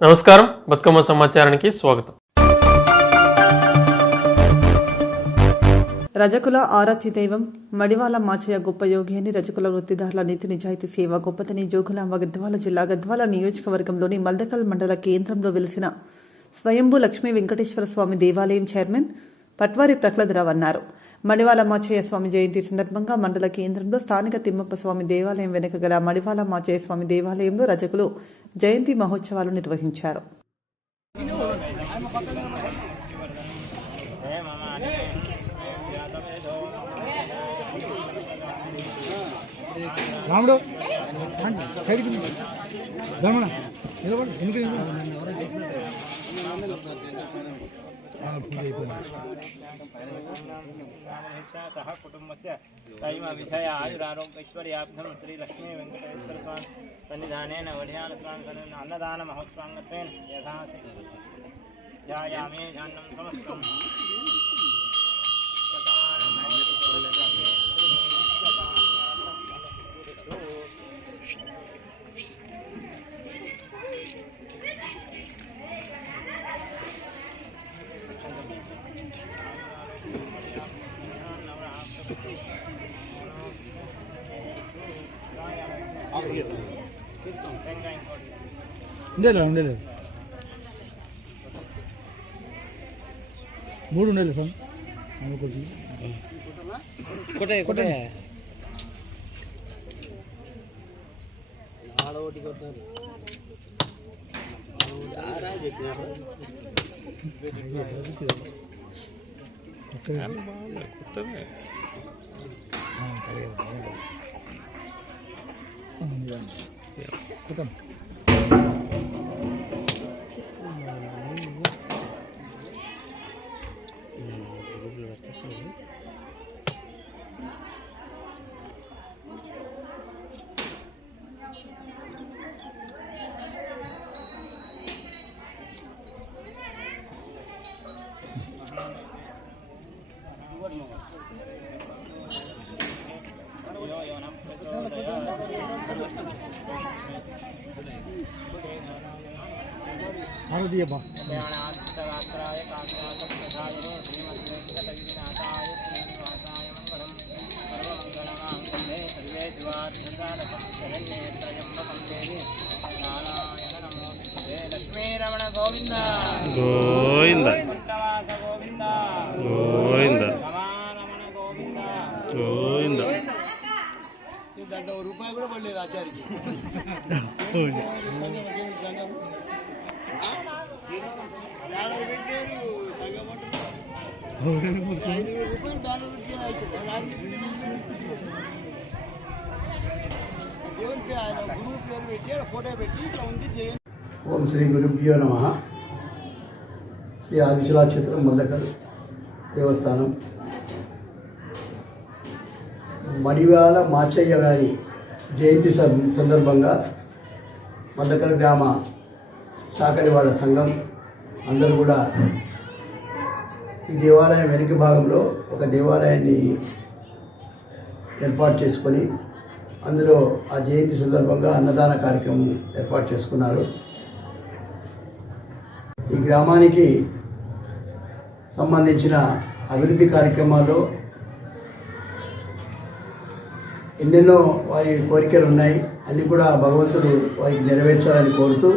నమస్కారం, బతుకమ్మ సమాచారానికి స్వాగతం. రజకుల ఆరాధ్య దైవం మడివాల మాచయ్య గొప్ప యోగి అని రజకుల వృత్తిదారుల నీతి నిజాయితీ సేవ గొప్పతని జోగులాంబ గద్వాల జిల్లా గద్వాల నియోజకవర్గంలోని మల్దకల్ మండల కేంద్రంలో వెలిసిన స్వయంభూ లక్ష్మీ వెంకటేశ్వర స్వామి దేవాలయం చైర్మన్ పట్వారి ప్రహ్లాదరావు అన్నారు. మడివాల మాచయ్య స్వామి జయంతి సందర్భంగా మండల కేంద్రంలో స్థానిక తిమ్మప్ప స్వామి దేవాలయం వెనుక గల మడివాల మాచయ్య స్వామి దేవాలయంలో రజకులు జయంతి మహోత్సవాలు నిర్వహించారు. రాముడు सह कुटुंबस्य कैम विषय आयुरारोग्यैश्वर्याब्धं श्री लक्ष्मी वेंकटेश्वर स्वामी सन्निधानेन वढ्यान स्नान अन्नदान महोत्सवांगत्वेन यथाशक्ति ध्यायामि अन्नं समस्तं ఉండేలే మూడు ఉండేలే సార్ కొట్టే కొట్టే కొట్టాం ఆరోగ్యబ్బా గోవింద గోవింద గోవింద. రూపాయి కూడా పడలేదు ఆచార్యకి. ఓం శ్రీ గురుభ్యో నమః. శ్రీ ఆదిశిలా క్షేత్రం మల్దకల్ దేవస్థానం మడివాల మాచయ్య గారి జయంతి సందర్భంగా మల్దకల్ గ్రామ శాకలివాడ సంఘం అందరూ కూడా ఈ దేవాలయం వెనుక భాగంలో ఒక దేవాలయాన్ని ఏర్పాటు చేసుకొని అందులో ఆ జయంతి సందర్భంగా అన్నదాన కార్యక్రమం ఏర్పాటు చేసుకున్నారు. ఈ గ్రామానికి సంబంధించిన అభివృద్ధి కార్యక్రమాల్లో ఎన్నెన్నో వారి కోరికలు ఉన్నాయి. అన్నీ కూడా భగవంతుడు వారికి నెరవేర్చాలని కోరుతూ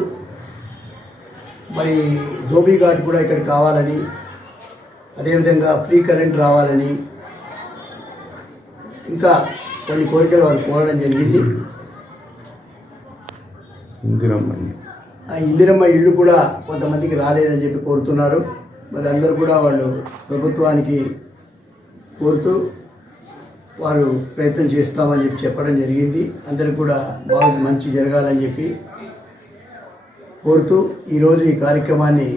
మరి ధోబీ ఘాట్ కూడా ఇక్కడ కావాలని, అదేవిధంగా ఫ్రీ కరెంట్ రావాలని, ఇంకా కొన్ని కోరికలు వారు కోరడం జరిగింది. ఆ ఇందిరమ్మ ఇళ్ళు కూడా కొంతమందికి రాలేదని చెప్పి కోరుతున్నారు. మరి అందరూ కూడా వాళ్ళు ప్రభుత్వానికి కోరుతూ వారు ప్రయత్నం చేస్తామని చెప్పి చెప్పడం జరిగింది. అందరికి కూడా బాగా మంచి జరగాలని చెప్పి కోరుతూ ఈరోజు ఈ కార్యక్రమాన్ని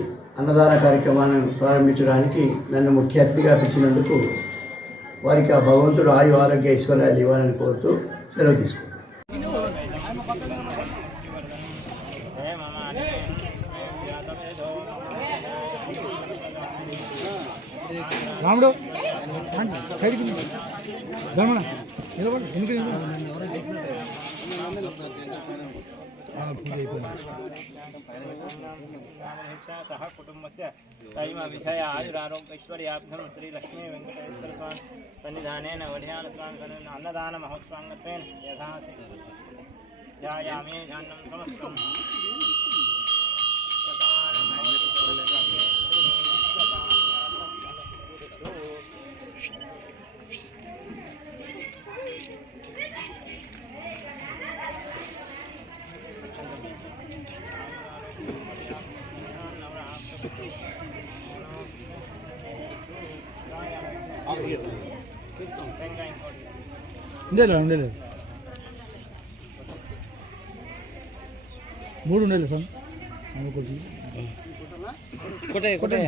అన్నదాన కార్యక్రమాన్ని ప్రారంభించడానికి నన్ను ముఖ్య అతిథిగా పిలిచినందుకు వారికి ఆ భగవంతుడు ఆయు ఆరోగ్య ఐశ్వర్యాలు ఇవ్వాలని కోరుతూ సెలవు తీసుకుంటాను. రాముడు నిలబడి ఎందుకు పూజ అయిపోయింది. सह कुटुंबस्य कैम विषय आयुरारोग्यैश्वर्याब्धं श्री लक्ष्मी वेंकटेश्वर स्वामी सन्निधानेन वढ्यान स्वामी अन्नदान महोत्सवांगत्वेन यथासि ध्यायामि ध्यानं समस्तं ఉండేలేదు 3 ఉండేది సార్ కొట్టే కొట్టాం.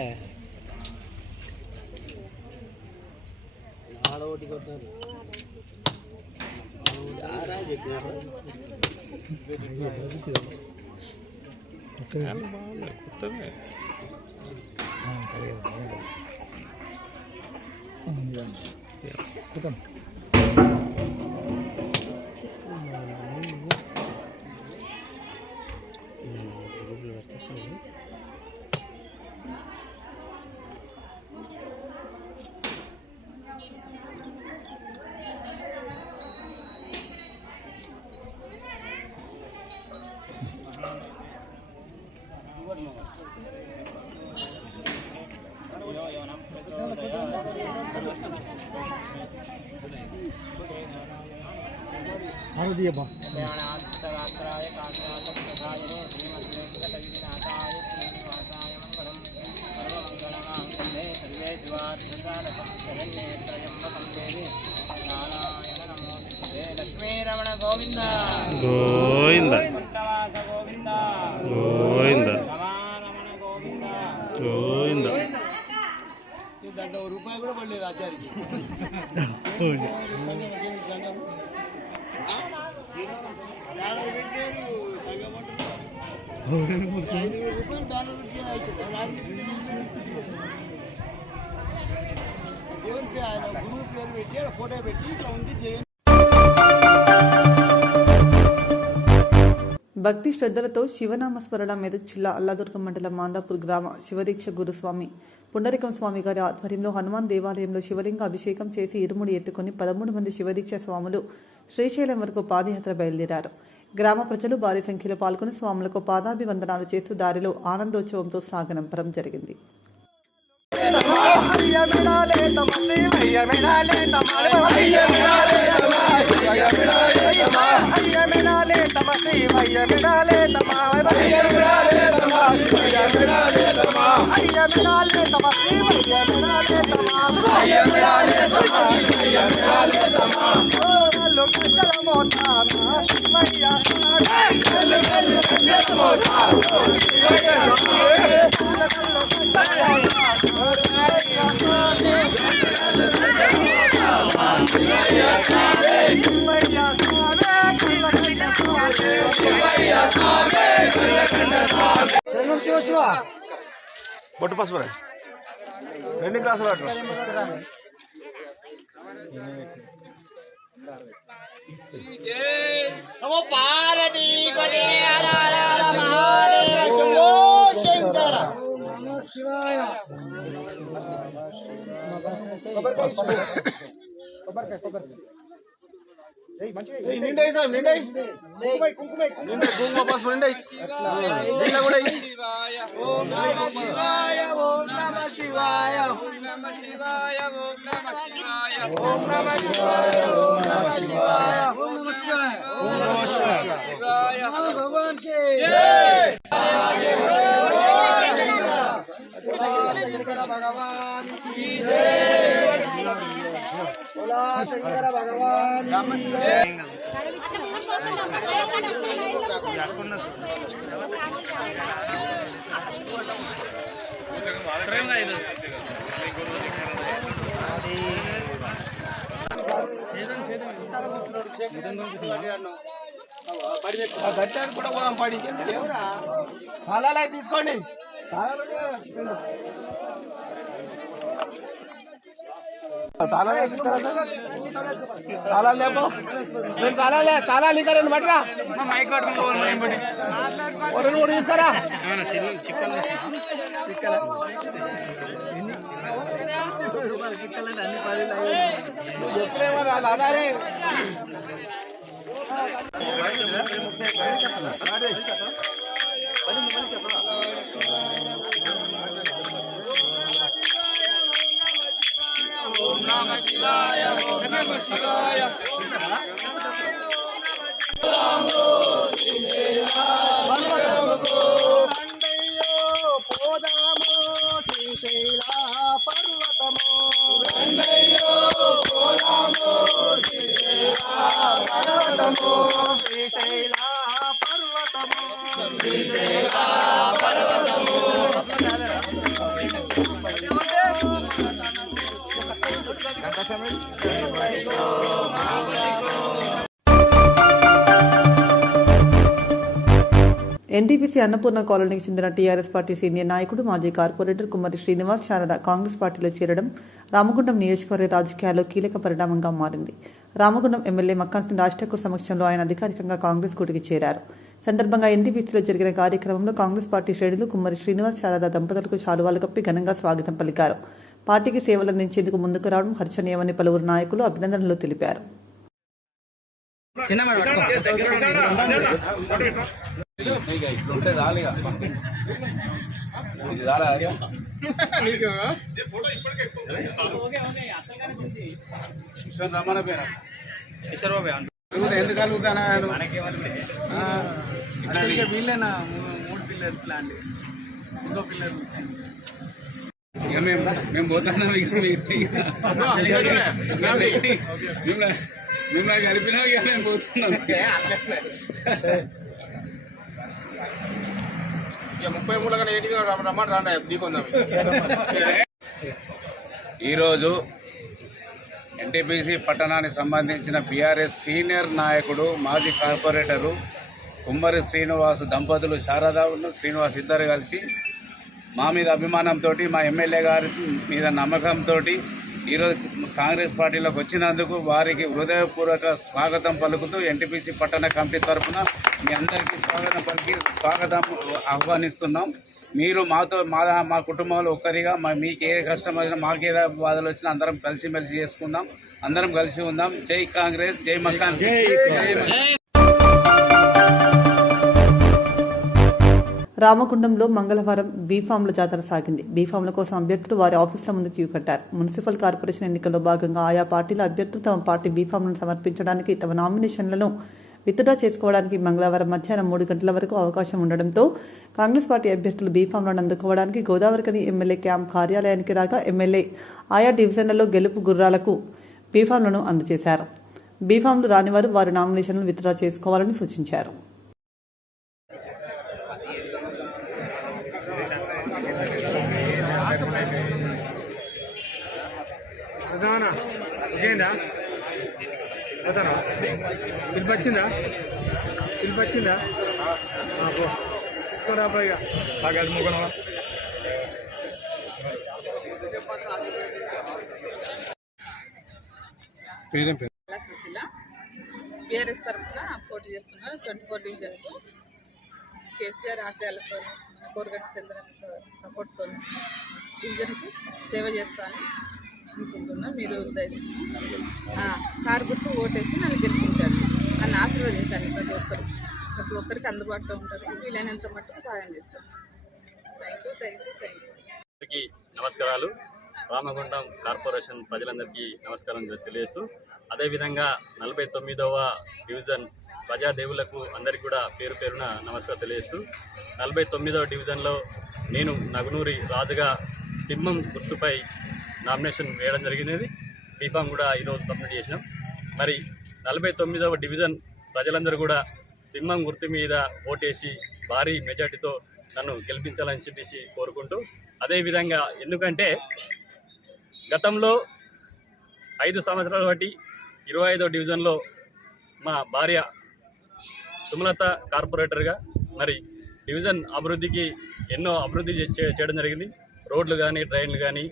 భారతీయ బా कल्याणान्तरात्राय काव्यान्तप्रसायने श्रीमद्वेङ्कटगिरिनाथाय श्रीनिवासाय मङ्गलम् सर्वमङ्गलमाङ्गल्ये सर्वे शिवार्थसाधकं शरण्ये त्र्यम्बकं देवी नारायण नमोस्तुते लक्ष्मीरमण गोविन्द గోవింద पट्टवास गोविन्द గోవింద रमारमण गोविन्द గోవింద. దాంట్లో రూపాయి కూడా పడలేదు ఆచార్యకి. గురువు పేరు పెట్టి ఫోటో పెట్టి ఇట్లా ఉంది జయంతి. భక్తి శ్రద్ధలతో శివనామస్మరణ మెదక్ జిల్లా అల్లాదుర్గం మండలం మాందాపూర్ గ్రామ శివదీక్ష గురుస్వామి పుండరీకం స్వామి గారి ఆధ్వర్యంలో హనుమాన్ దేవాలయంలో శివలింగ అభిషేకం చేసి ఇరుముడి ఎత్తుకుని 13 మంది శివదీక్ష స్వాములు శ్రీశైలం వరకు పాదయాత్ర బయలుదేరారు. గ్రామ ప్రజలు భారీ సంఖ్యలో పాల్గొని స్వాములకు పాదాభివందనాలు చేస్తూ దారిలో ఆనందోత్సవంతో సాగనంపడం జరిగింది. బొట్టు పసుపు రెండు గ్లాసులు పార్వతీ పదే హర హర హర మహాదేవ శంభో శంకర నమః శివాయ. కుంకుమ పసుపు నిండాయి. ఓం నమః శివాయ ఓం నమః శివాయ ఓం నమః శివాయ ఓం నమః శివాయ ఓం నమః శివాయ ఓం నమః శివాయ ఓం నమః శివాయ ఓం నమః శివాయ భగవాన్ కి జై. శంకర భగవాన్ की जय. बोला शंकर भगवान की जय. గట్టానికి కూడా పోదాం పడి తాళాలు తీసుకోండి. తాళాలు తీసుకురా తాళాలు లేపో నేను తాళాలు ఇంకా రెండు పట్టరా రెండు కూడా తీసుకురా చెప్తేమన్నా అన్నారే పోదామో శ్రీశైల పర్వతమో శ్రీశైల పర్వతమో ఎన్టీపీసీ అన్నపూర్ణ కాలనీకి చెందిన టీఆర్ఎస్ పార్టీ సీనియర్ నాయకుడు మాజీ కార్పొరేటర్ కుమ్మరి శ్రీనివాస్ శారద కాంగ్రెస్ పార్టీలో చేరడం రామగుండం నియోజకవర్గ రాజకీయాల్లో కీలక పరిణామంగా మారింది. రామగుండం ఎమ్మెల్యే మక్కాన్ రాజ్ ఠాకూర్ సమక్షంలో ఆయన అధికారికంగా కాంగ్రెస్ గూటికి చేరారు. సందర్భంగా ఎన్టీపీసీలో జరిగిన కార్యక్రమంలో కాంగ్రెస్ పార్టీ శ్రేణులు కుమ్మరి శ్రీనివాస్ శారద దంపతులకు శాలువాలు కప్పి ఘనంగా స్వాగతం పలికారు. పార్టీకి సేవలందించేందుకు ముందుకు రావడం హర్షణీయమని పలువురు నాయకులు అభినందనలు తెలిపారు. ఎందుకు కలుగుతానా వీళ్ళేనా 3 పిల్లర్స్ లాంటి ఇంకో పిల్లర్ ఇక మేము పోతాం మిమ్మల్ని కలిపినా ఇక మేము పోతున్నాం. 33 కన్నా ఏంటి రమ్మని రాండి దిగుందాం. ఈరోజు ఎన్టీపీసీ పట్టణానికి సంబంధించిన బీఆర్ఎస్ సీనియర్ నాయకుడు మాజీ కార్పొరేటరు కుమ్మరి శ్రీనివాస్ దంపతులు శారదాను శ్రీనివాస్ ఇద్దరు కలిసి మా మీద అభిమానంతో మా ఎమ్మెల్యే గారి మీద నమ్మకంతో ఈరోజు కాంగ్రెస్ పార్టీలోకి వచ్చినందుకు వారికి హృదయపూర్వక స్వాగతం పలుకుతూ ఎన్టీపీసీ పట్టణ కమిటీ తరఫున మీ అందరికీ స్వాగతం ఆహ్వానిస్తున్నాం. మీరు మాతో మా కుటుంబంలో ఒక్కరిగా మీకు ఏ కష్టం వచ్చినా మాకు ఏ బాధలు వచ్చినా అందరం కలిసిమెలిసి చేసుకుందాం, అందరం కలిసి ఉందాం. జై కాంగ్రెస్, జై మక్కాన్. రామగుండంలో మంగళవారం బీఫామ్ల జాతర సాగింది. బీఫామ్ల కోసం అభ్యర్థులు వారి ఆఫీసుల ముందు క్యూ కట్టారు. మున్సిపల్ కార్పొరేషన్ ఎన్నికల్లో భాగంగా ఆయా పార్టీల అభ్యర్థులు తమ పార్టీ బీఫామ్లను సమర్పించడానికి తమ నామినేషన్లను విత్డ్రా చేసుకోవడానికి మంగళవారం మధ్యాహ్నం 3 గంటల వరకు అవకాశం ఉండడంతో కాంగ్రెస్ పార్టీ అభ్యర్థులు బీఫామ్లను అందుకోవడానికి గోదావరికని ఎమ్మెల్యే క్యాంప్ కార్యాలయానికి రాగా ఎమ్మెల్యే ఆయా డివిజన్లలో గెలుపు గుర్రాలకు బీఫామ్లను అందజేశారు. బీఫామ్లు రానివారు వారి నామినేషన్లను విత్డ్రా చేసుకోవాలని సూచించారు. పిలిపచ్చిందా తీసుకురా సుశీల టీఆర్ఎస్ తరఫున పోటీ చేస్తున్నారు. 24 డివిజన్కు కేసీఆర్ ఆశయాలతో కోరగట్టు చంద్రన్ సపోర్ట్తో డివిజన్కు సేవ చేస్తాను అనుకుంటున్నా. మీరు కారు గుర్తు ఓటేసి నన్ను గెలిపించారు, నన్ను ఆశీర్వదించాను. ప్రతి ఒక్కరికి అందుబాటులో ఉంటారు, వీలైనంత మట్టుకు సహాయం చేస్తారు. Thank you. నమస్కారాలు. రామగుండం కార్పొరేషన్ ప్రజలందరికీ నమస్కారం తెలియజేస్తూ, అదేవిధంగా 49వ డివిజన్ ప్రజాదేవులకు అందరికీ కూడా పేరు పేరున నమస్కారం తెలియజేస్తూ, 49వ డివిజన్లో నేను నగునూరి రాజుగా సింహం గుర్తుపై నామినేషన్ వేయడం జరిగినది. బీఫామ్ కూడా ఈరోజు సబ్మిట్ చేసినాం. మరి 49వ డివిజన్ ప్రజలందరూ కూడా సింహం గుర్తు మీద ఓటేసి భారీ మెజార్టీతో నన్ను గెలిపించాలని చెప్పేసి కోరుకుంటూ, అదేవిధంగా ఎందుకంటే గతంలో 5 సంవత్సరాల బట్టి 25వ డివిజన్లో మా భార్య సుమలత కార్పొరేటర్గా మరి డివిజన్ అభివృద్ధికి ఎన్నో అభివృద్ధి చేయడం జరిగింది. రోడ్లు కానీ, డ్రైన్లు కానీ,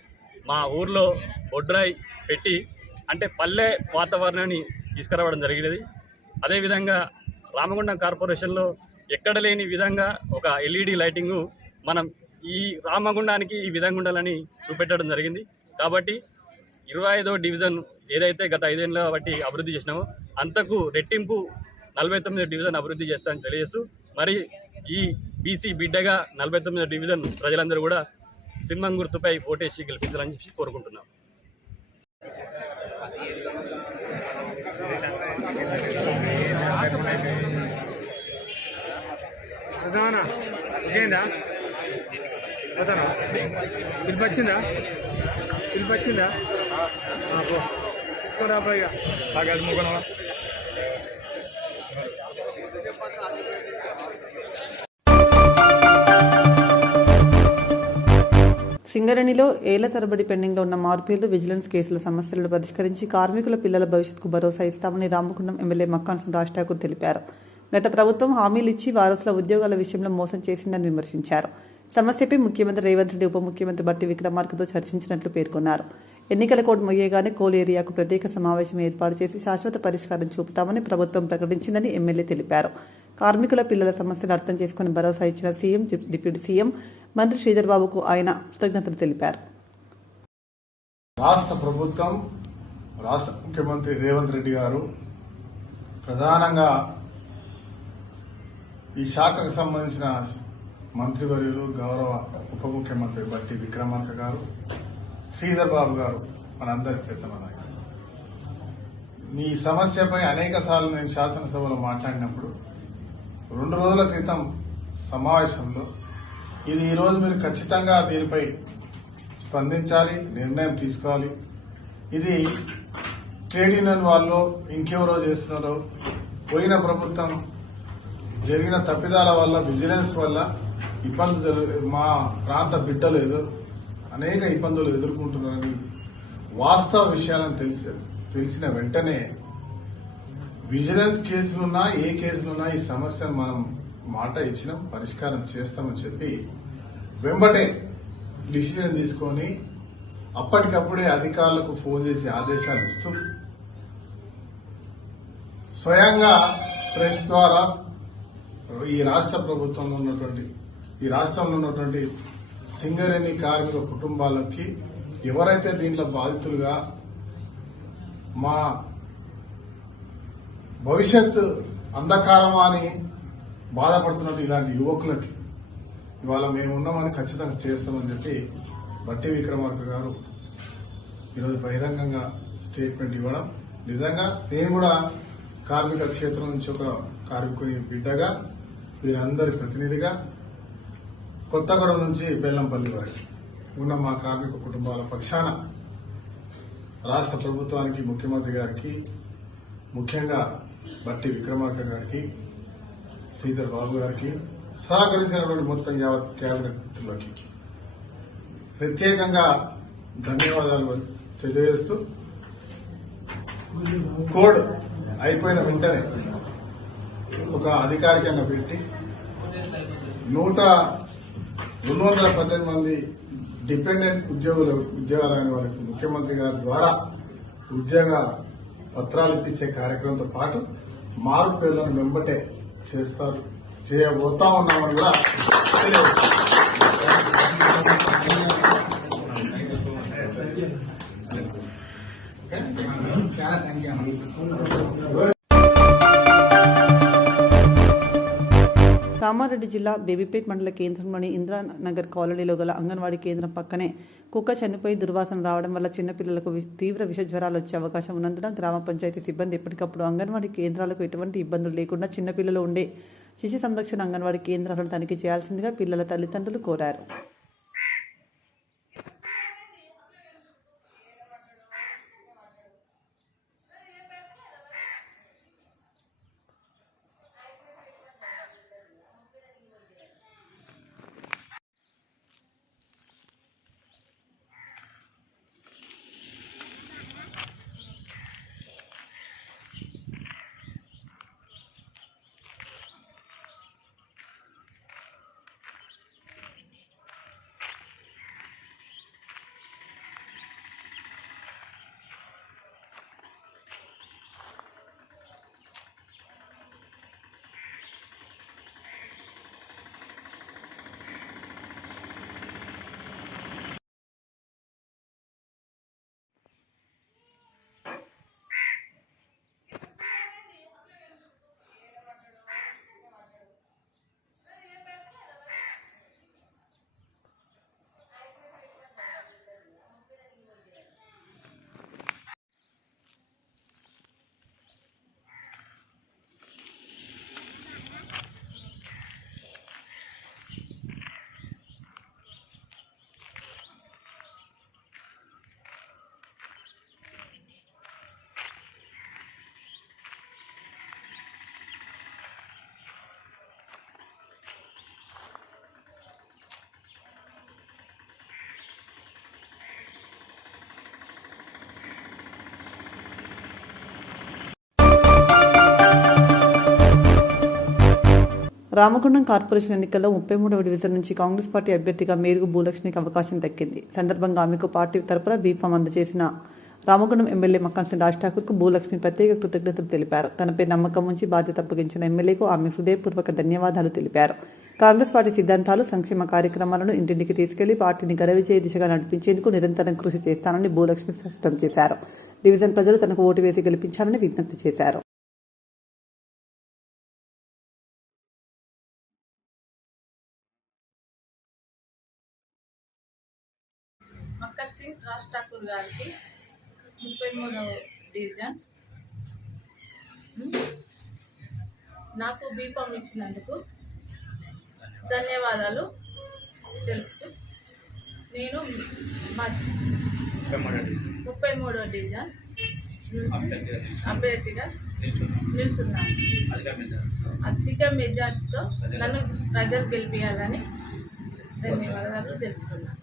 మా ఊర్లో బొడ్రాయి పెట్టి అంటే పల్లె వాతావరణాన్ని తీసుకురావడం జరిగినది. అదేవిధంగా రామగుండం కార్పొరేషన్లో ఎక్కడ లేని విధంగా ఒక ఎల్ఈడి లైటింగు మనం ఈ రామగుండానికి ఈ విధంగా ఉండాలని చూపెట్టడం జరిగింది. కాబట్టి 25వ డివిజన్ ఏదైతే గత 5 ఏళ్ళ బట్టి అభివృద్ధి చేసినామో అంతకు రెట్టింపు 49వ డివిజన్ అభివృద్ధి చేస్తామని తెలియజేస్తూ మరి ఈ బీసీ బిడ్డగా 49వ డివిజన్ ప్రజలందరూ కూడా సింహం గుర్తుపై ఓటేసి గెలిపించాలని చెప్పి కోరుకుంటున్నాం. నిజమేనా? ఓకేందా? పోతాను. పిలుపు వచ్చిందా? పో తీసుకొని రాబోయ్. ఇక బాగా ముగ్గురు సింగరేణిలో ఏళ్ల తరబడి పెండింగ్లో ఉన్న మార్పులు, విజిలెన్స్ కేసుల సమస్యలను పరిష్కరించి కార్మికుల పిల్లల భవిష్యత్తుకు భరోసా ఇస్తామని రామగుండం ఎమ్మెల్యే మక్కాన్ రాజ్ ఠాకూర్ తెలిపారు. గత ప్రభుత్వం హామీలు ఇచ్చి వారసుల ఉద్యోగాల విషయంలో మోసం చేసిందని విమర్శించారు. సమస్యపై ముఖ్యమంత్రి రేవంత్ రెడ్డి, ఉప ముఖ్యమంత్రి బట్టి విక్రమార్కతో చర్చించినట్లు పేర్కొన్నారు. ఎన్నికల కోడ్ ముగియగానే కోల్ ఏరియాకు ప్రత్యేక సమావేశం ఏర్పాటు చేసి శాశ్వత పరిష్కారం చూపుతామని ప్రభుత్వం ప్రకటించిందని ఎమ్మెల్యే తెలిపారు. కార్మికుల పిల్లల సమస్యలు అర్థం చేసుకుని భరోసా ఇచ్చిన సీఎం, డిప్యూటీ సీఎం మంత్రి శ్రీధర్ బాబుకు ఆయన కృతజ్ఞతలు తెలిపారు. రాష్ట్ర ప్రభుత్వం, రాష్ట్ర ముఖ్యమంత్రి రేవంత్ రెడ్డి గారు ప్రధానంగా ఈ శాఖకు సంబంధించిన మంత్రివర్యులు, గౌరవ ఉప ముఖ్యమంత్రి బట్టి విక్రమార్క గారు, శ్రీధర్ బాబు గారు మనందరి పెద్దల నాయకులు. ఈ సమస్యపై అనేక సార్లు నేను శాసనసభలో మాట్లాడినప్పుడు 2 రోజుల క్రితం సమావేశంలో ఇది ఈరోజు మీరు ఖచ్చితంగా దీనిపై స్పందించాలి, నిర్ణయం తీసుకోవాలి. ఇది ట్రేడ్ యూనియన్ వాళ్ళు ఇంకెవరో చేస్తున్నారో, పోయిన ప్రభుత్వం జరిగిన తప్పిదాల వల్ల, విజిలెన్స్ వల్ల ఇబ్బందులు మా ప్రాంత బిడ్డలు అనేక ఇబ్బందులు ఎదుర్కొంటున్నారని వాస్తవ విషయాలను తెలిసిన వెంటనే విజిలెన్స్ కేసులున్నా ఏ కేసులున్నా ఈ సమస్యను మనం మాట ఇచ్చినాం, పరిష్కారం చేస్తామని చెప్పి వెంబటే డిసిజన్ తీసుకొని అప్పటికప్పుడే అధికారులకు ఫోన్ చేసి ఆదేశాలు ఇస్తూ స్వయంగా ప్రెస్ ద్వారా ఈ రాష్ట్రంలో ఉన్నటువంటి సింగరేణి కార్మిక కుటుంబాలకి ఎవరైతే దీంట్లో బాధితులుగా మా భవిష్యత్ అంధకారమా అని బాధపడుతున్నట్టు ఇలాంటి యువకులకి ఇవాళ మేము ఉన్నామని ఖచ్చితంగా చేస్తామని చెప్పి బట్టి విక్రమార్క గారు ఈరోజు బహిరంగంగా స్టేట్మెంట్ ఇవ్వడం, నిజంగా నేను కూడా కార్మిక క్షేత్రం నుంచి ఒక కార్మికుని బిడ్డగా, వీరందరి ప్రతినిధిగా కొత్తగూడెం నుంచి బెల్లంపల్లి వరకు ఉన్న మా కార్మిక కుటుంబాల పక్షాన రాష్ట్ర ప్రభుత్వానికి, ముఖ్యమంత్రి గారికి, ముఖ్యంగా బట్టి విక్రమార్క గారికి, శ్రీధర్ బాబు గారికి, సహకరించినటువంటి మొత్తం యావత్ కేబినెట్ మిత్రులకి ప్రత్యేకంగా ధన్యవాదాలు తెలియజేస్తూ కోడ్ అయిపోయిన వెంటనే ఒక అధికారికంగా పెట్టి 218 మంది డిపెండెంట్ ఉద్యోగాలైన వాళ్ళకి ముఖ్యమంత్రి గారి ద్వారా ఉద్యోగ పత్రాలు ఇప్పించే కార్యక్రమంతో పాటు మారు పేర్లను వెంబటే చేయబోతా ఉన్నామని కూడా కామారెడ్డి జిల్లా బేబీపేట్ మండల కేంద్రంలోని ఇంద్రానగర్ కాలనీలో గల అంగన్వాడీ కేంద్రం పక్కనే కుక్క చనిపోయి దుర్వాసన రావడం వల్ల చిన్నపిల్లలకు తీవ్ర విష జ్వరాలు వచ్చే అవకాశం ఉన్నందున గ్రామ పంచాయతీ సిబ్బంది ఎప్పటికప్పుడు అంగన్వాడీ కేంద్రాలకు ఎటువంటి ఇబ్బందులు లేకుండా చిన్నపిల్లలు ఉండే శిశు సంరక్షణ అంగన్వాడీ కేంద్రాలను తనిఖీ చేయాల్సిందిగా పిల్లల తల్లిదండ్రులు కోరారు. రామగుండం కార్పొరేషన్ ఎన్నికల్లో 33వ డివిజన్ నుంచి కాంగ్రెస్ పార్టీ అభ్యర్థిగా మేరుగు భూలక్ష్మికి అవకాశం దక్కింది. సందర్భంగా ఆమెకు పార్టీ తరపున బీఫామ్ అందజేసిన రామగుండం ఎమ్మెల్యే మక్కంసిన రాజ్ ఠాకూర్కు భూలక్ష్మి ప్రత్యేక కృతజ్ఞతలు తెలిపారు. తనపై నమ్మకం ఉంచి బాధ్యత అప్పగించిన ఎమ్మెల్యేకు ఆమె హృదయపూర్వక ధన్యవాదాలు తెలిపారు. కాంగ్రెస్ పార్టీ సిద్ధాంతాలు, సంక్షేమ కార్యక్రమాలను ఇంటింటికి తీసుకెళ్లి పార్టీని ఘనవిజయ దిశగా నడిపించేందుకు నిరంతరం కృషి చేస్తానని భూలక్ష్మి స్పష్టం చేశారు. డివిజన్ ప్రజలు తనకు ఓటు వేసి గెలిపించాలని విజ్ఞప్తి చేశారు. మక్కర్ సింగ్ రాజ్ ఠాకూర్ గారికి 33వ డివిజన్ నాకు బీఫామ్ ఇచ్చినందుకు ధన్యవాదాలు తెలుపుతూ నేను 33వ డివిజన్ నుంచి అభ్యర్థిగా నిలుచున్నాను. అధిక మెజార్టీతో నన్ను ప్రజలు గెలిపించాలని ధన్యవాదాలు తెలుపుతున్నాను.